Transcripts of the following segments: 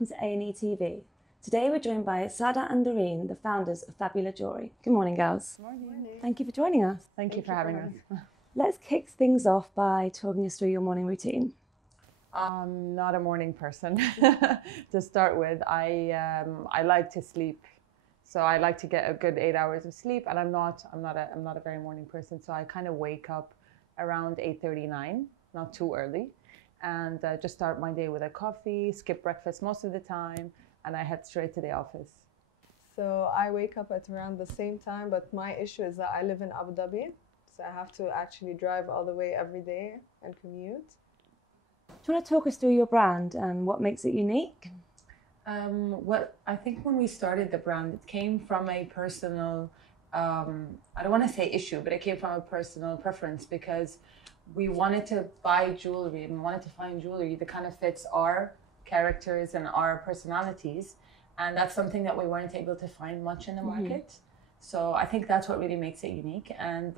welcome to A&E TV. Today we're joined by Saada and Darine, the founders of Fabula Jewellery. Good morning, girls. Good morning. Thank you for joining us. Thank you for having us. Let's kick things off by talking us through your morning routine. I'm not a morning person to start with. I like to sleep, so I like to get a good 8 hours of sleep, and I'm not a very morning person. So I kind of wake up around 8:39, not too early, and just start my day with a coffee, skip breakfast most of the time, and I head straight to the office. So I wake up at around the same time, but my issue is that I live in Abu Dhabi, so I have to actually drive all the way every day and commute. Do you want to talk us through your brand and what makes it unique? What I think when we started the brand, it came from a personal, I don't want to say issue, but it came from a personal preference, because we wanted to buy jewelry and we wanted to find jewelry that kind of fits our characters and our personalities. And that's something that we weren't able to find much in the market. So I think that's what really makes it unique. And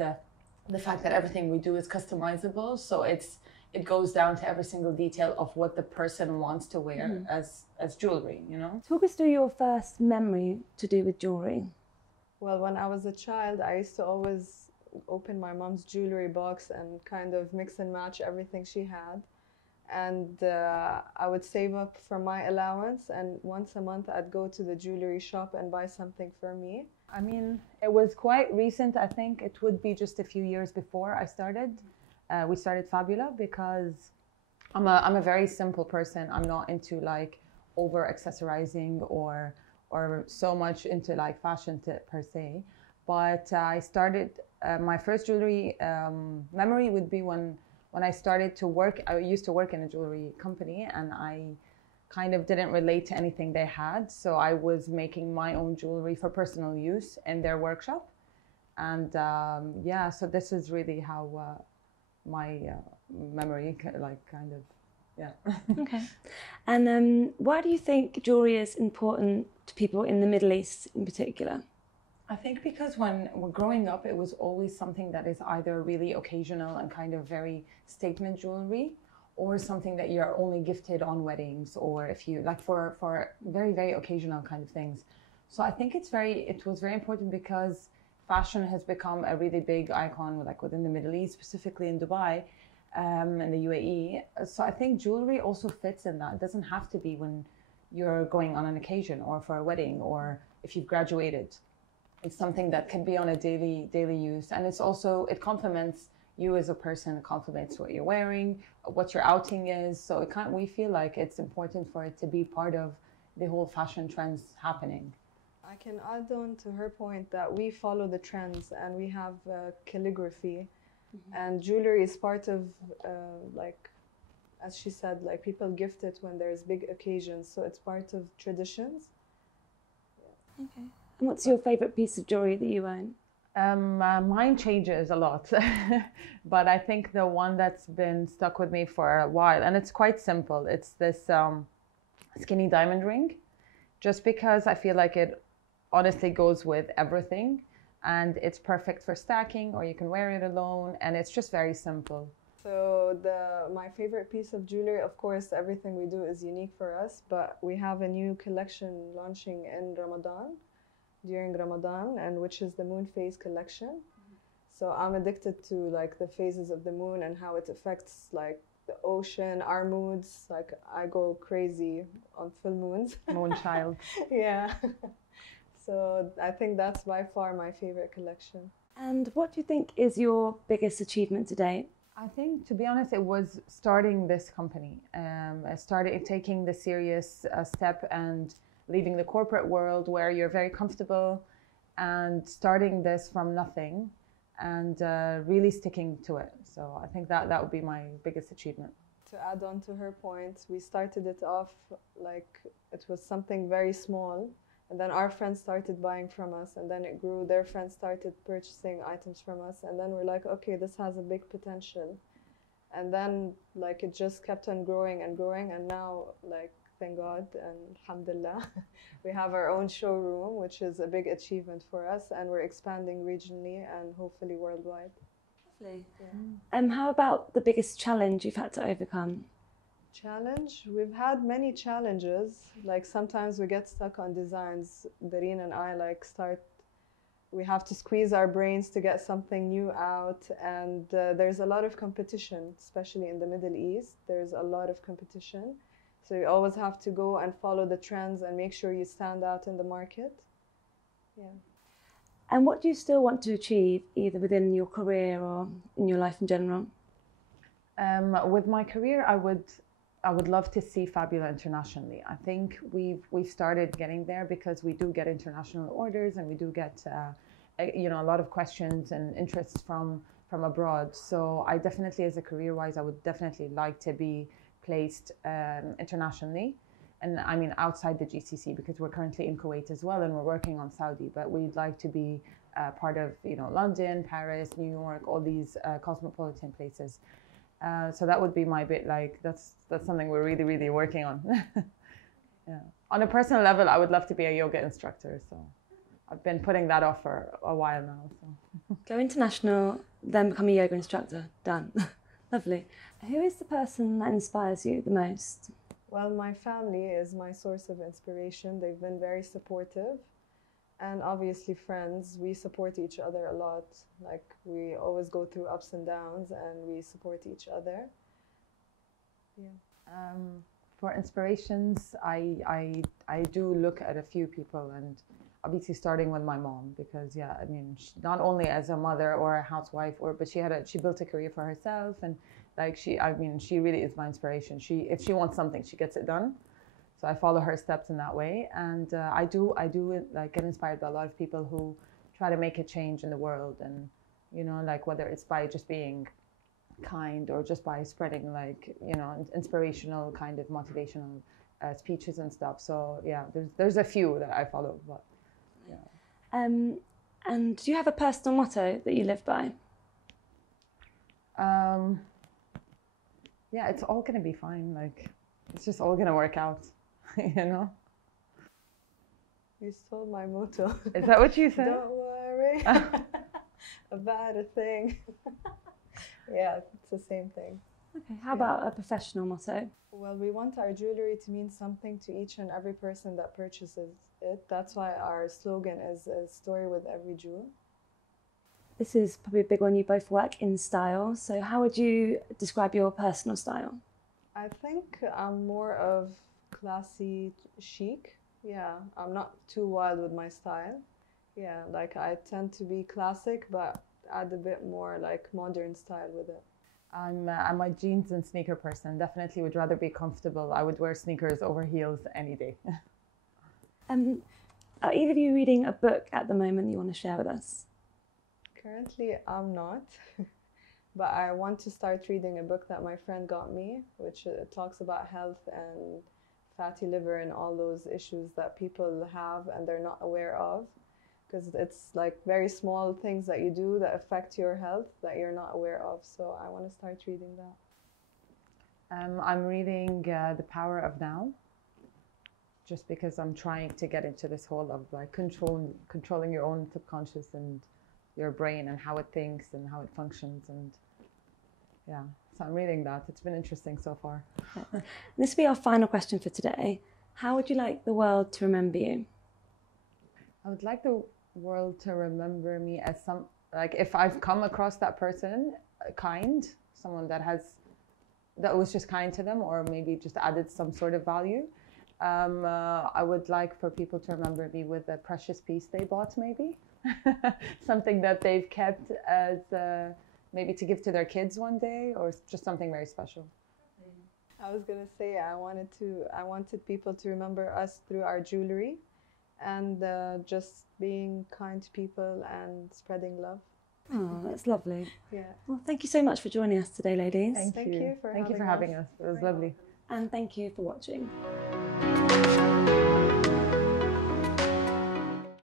the fact that everything we do is customizable. So it goes down to every single detail of what the person wants to wear as jewelry, you know? Talk us through your first memory to do with jewelry. Well, when I was a child, I used to always open my mom's jewelry box and kind of mix and match everything she had. And I would save up for my allowance, and once a month I'd go to the jewelry shop and buy something for me. I mean, it was quite recent. I think it would be just a few years before I started. We started Fabula because I'm a very simple person. I'm not into like over accessorizing or so much into like fashion per se. But I started my first jewelry memory would be when I started to work. I used to work in a jewelry company, and I kind of didn't relate to anything they had. So I was making my own jewelry for personal use in their workshop. And yeah, so this is really how my memory Okay. And why do you think jewelry is important to people in the Middle East in particular? I think because when we're growing up, it was always something that is either really occasional and kind of very statement jewelry, or something that you're only gifted on weddings, or if you like for very, very occasional kind of things. So I think it was very important because fashion has become a really big icon, like within the Middle East, specifically in Dubai, and the UAE. So I think jewelry also fits in that. It doesn't have to be when you're going on an occasion or for a wedding or if you've graduated. It's something that can be on a daily use, and it complements you as a person. It complements what you're wearing, what your outing is. So we feel like it's important for it to be part of the whole fashion trends happening. I can add on to her point that we follow the trends, and we have calligraphy, and jewelry is part of like, as she said, like people gift it when there's big occasions, so it's part of traditions. Okay. And what's your favourite piece of jewelry that you own? Mine changes a lot, but I think the one that's been stuck with me for a while, and it's quite simple, it's this skinny diamond ring, just because I feel like it honestly goes with everything, and it's perfect for stacking, or you can wear it alone, and it's just very simple. So my favorite piece of jewelry, of course, everything we do is unique for us, but we have a new collection launching in Ramadan, during Ramadan, and which is the moon phase collection. So I'm addicted to like the phases of the moon and how it affects like the ocean, our moods. Like I go crazy on full moons. Moon child. Yeah. So I think that's by far my favorite collection. And what do you think is your biggest achievement to date? I think, to be honest, it was starting this company. I started taking the serious step and leaving the corporate world where you're very comfortable, and starting this from nothing and really sticking to it. So I think that would be my biggest achievement. To add on to her point, we started it off like it was something very small, and then our friends started buying from us, and then it grew. Their friends started purchasing items from us, and then we're like, okay, this has a big potential. And then like it just kept on growing and growing, and now like thank God and alhamdulillah, we have our own showroom, which is a big achievement for us, and we're expanding regionally and hopefully worldwide. Lovely. Yeah. How about the biggest challenge you've had to overcome? Challenge? We've had many challenges. Like sometimes we get stuck on designs. Darine and I we have to squeeze our brains to get something new out. And there's a lot of competition, especially in the Middle East. There's a lot of competition. So you always have to go and follow the trends and make sure you stand out in the market. Yeah. And what do you still want to achieve, either within your career or in your life in general? With my career, I would love to see Fabula internationally. I think we've started getting there because we do get international orders and we do get a lot of questions and interests from abroad. So I definitely, as a career-wise, I would definitely like to be placed internationally. And I mean outside the GCC, because we're currently in Kuwait as well and we're working on Saudi, but we'd like to be part of London, Paris, New York, all these cosmopolitan places. So that would be my bit, like that's something we're really, really working on. Yeah. On a personal level, I would love to be a yoga instructor. So I've been putting that off for a while now. So. Go international, then become a yoga instructor. Done. Lovely. Who is the person that inspires you the most? Well, my family is my source of inspiration. They've been very supportive. And obviously friends, we support each other a lot. Like we always go through ups and downs and we support each other. Yeah. For inspirations, I do look at a few people, and obviously starting with my mom, because yeah, I mean, not only as a mother or a housewife, but she built a career for herself, and like she really is my inspiration. If she wants something, she gets it done. So I follow her steps in that way, and I do like get inspired by a lot of people who try to make a change in the world, and like whether it's by just being kind or just by spreading like inspirational kind of motivational speeches and stuff. So yeah, there's a few that I follow, but yeah. And do you have a personal motto that you live by? Yeah, it's all gonna be fine. Like it's just all gonna work out. You stole my motto. Is that what you said? Don't worry about a thing. Yeah, it's the same thing. Okay, how about a professional motto? Well, we want our jewelry to mean something to each and every person that purchases it. That's why our slogan is a story with every jewel. This is probably a big one. You both work in style. So how would you describe your personal style? I think I'm more of classy chic. Yeah, I'm not too wild with my style. Yeah, like I tend to be classic, but add a bit more like modern style with it. I'm a jeans and sneaker person. Definitely would rather be comfortable. I would wear sneakers over heels any day. Are either of you reading a book at the moment you want to share with us? Currently, I'm not. But I want to start reading a book that my friend got me, which talks about health and fatty liver and all those issues that people have and they're not aware of. Because it's like very small things that you do that affect your health that you're not aware of. So I want to start reading that. I'm reading The Power of Now, just because I'm trying to get into this whole of like controlling your own subconscious and your brain and how it thinks and how it functions, and yeah, so I'm reading that. It's been interesting so far. This will be our final question for today. How would you like the world to remember you? I would like the world to remember me as if I've come across that person, kind, someone that was just kind to them, or maybe just added some sort of value. I would like for people to remember me with a precious piece they bought, maybe. Something that they've kept as maybe to give to their kids one day, or just something very special. I was gonna say I wanted people to remember us through our jewelry, and just being kind to people and spreading love. Oh, that's lovely. Yeah. Well, thank you so much for joining us today, ladies. Thank you for having us. It was lovely. And thank you for watching.